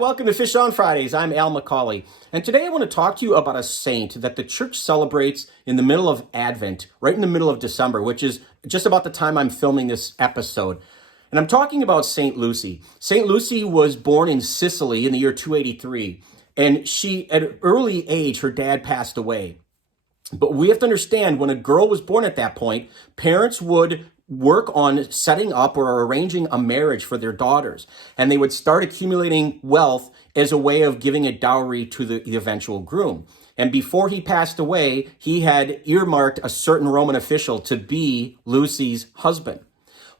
welcome to Fish on Fridays. I'm Al McCauley, and today I want to talk to you about a saint that the church celebrates in the middle of Advent, right in the middle of December, which is just about the time I'm filming this episode. And I'm talking about Saint Lucy. Saint Lucy was born in Sicily in the year 283, and at an early age, her dad passed away. But we have to understand, when a girl was born at that point, parents would work on setting up or arranging a marriage for their daughters. And they would start accumulating wealth as a way of giving a dowry to the eventual groom. And before he passed away, he had earmarked a certain Roman official to be Lucy's husband.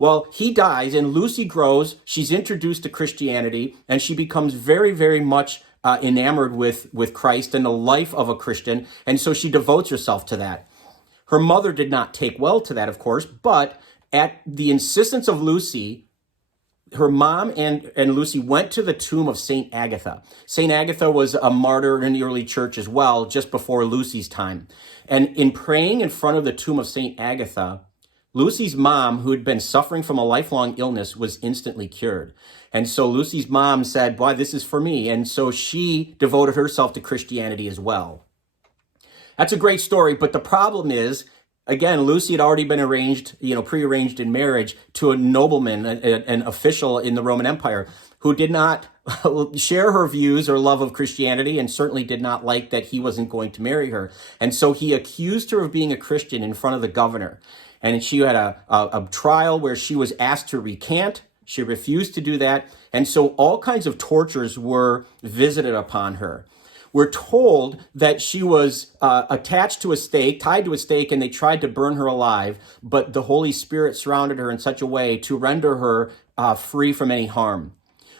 Well, he dies and Lucy grows. She's introduced to Christianity and she becomes very, very much enamored with Christ and the life of a Christian. And so she devotes herself to that. Her mother did not take well to that, of course, but at the insistence of Lucy, her mom and Lucy went to the tomb of Saint Agatha. Saint Agatha was a martyr in the early church as well, just before Lucy's time. And in praying in front of the tomb of Saint Agatha, Lucy's mom, who had been suffering from a lifelong illness, was instantly cured. And so Lucy's mom said, boy, this is for me. And so she devoted herself to Christianity as well. That's a great story, but the problem is, again, Lucy had already been prearranged in marriage to a nobleman, an official in the Roman Empire, who did not share her views or love of Christianity and certainly did not like that he wasn't going to marry her. And so he accused her of being a Christian in front of the governor. And she had a trial where she was asked to recant. She refused to do that. And so all kinds of tortures were visited upon her. We're told that she was attached to a stake, tied to a stake, and they tried to burn her alive, but the Holy Spirit surrounded her in such a way to render her free from any harm.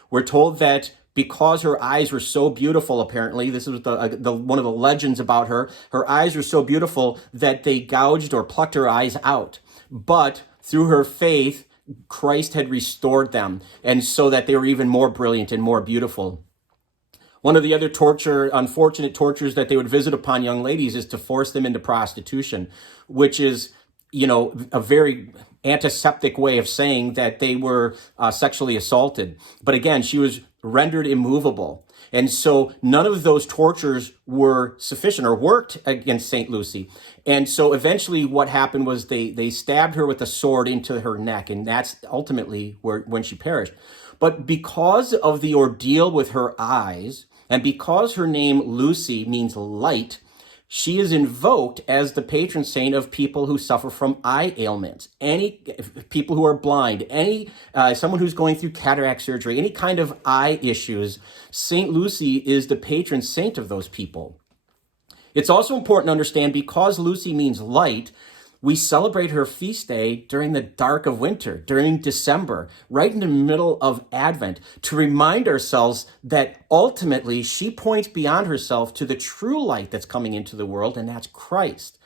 We're told that because her eyes were so beautiful, apparently, this is one of the legends about her, her eyes were so beautiful that they gouged or plucked her eyes out. But through her faith, Christ had restored them, and so that they were even more brilliant and more beautiful. One of the other unfortunate tortures that they would visit upon young ladies is to force them into prostitution, which is, a very antiseptic way of saying that they were sexually assaulted. But again, she was rendered immovable. And so none of those tortures were sufficient or worked against St. Lucy. And so eventually what happened was they stabbed her with a sword into her neck, and that's ultimately when she perished. But because of the ordeal with her eyes, and because her name Lucy means light, she is invoked as the patron saint of people who suffer from eye ailments, any people who are blind, someone who's going through cataract surgery, any kind of eye issues. Saint Lucy is the patron saint of those people. It's also important to understand, because Lucy means light, we celebrate her feast day during the dark of winter, during December, right in the middle of Advent, to remind ourselves that ultimately she points beyond herself to the true light that's coming into the world, and that's Christ.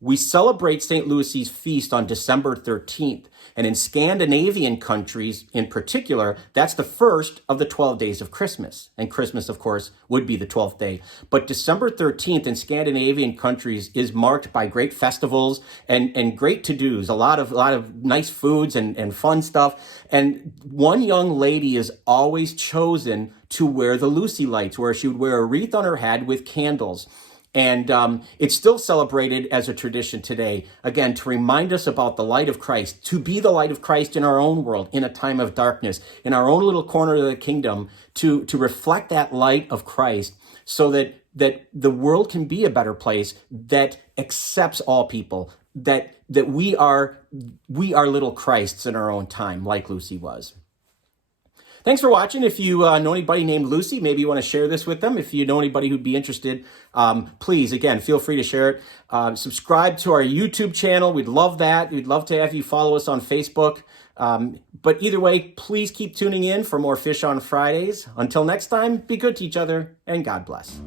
We celebrate St. Lucy's feast on December 13th, and in Scandinavian countries in particular, that's the first of the 12 days of Christmas. And Christmas, of course, would be the 12th day. But December 13th in Scandinavian countries is marked by great festivals and great to-dos, a lot of nice foods and fun stuff. And one young lady is always chosen to wear the Lucy lights, where she would wear a wreath on her head with candles. And it's still celebrated as a tradition today, again, to remind us about the light of Christ, to be the light of Christ in our own world, in a time of darkness, in our own little corner of the kingdom, to reflect that light of Christ so that the world can be a better place that accepts all people, that we are little Christs in our own time, like Lucy was. Thanks for watching. If you know anybody named Lucy, maybe you want to share this with them. If you know anybody who'd be interested, please, again, feel free to share it. Subscribe to our YouTube channel. We'd love that. We'd love to have you follow us on Facebook. But either way, please keep tuning in for more Fish on Fridays. Until next time, be good to each other, and God bless.